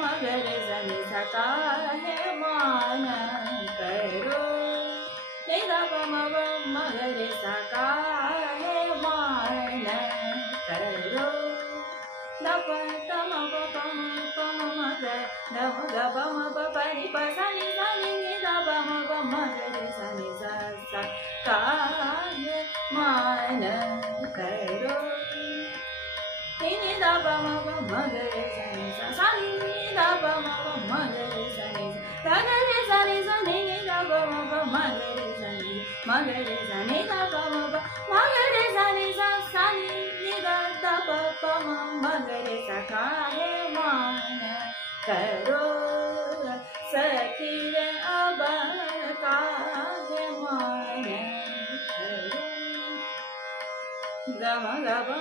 मगरे सनि सका है मान करो नि द प म प मगरे सका है मान करो द प त म प प म प म म ग द म ग प म प प नि प सा नि नि द प म प मगरे सनि सा सा का है मान करो नि द प म प मगरे सनि सा सा नि द प म प मगरे सनि सा ग रे सा नि द प म प मगरे सनि द प म प मगरे सनि सा सा नि द प प म मगरे सा का है मान करो सखी रे अब का है मान करो ग म ग प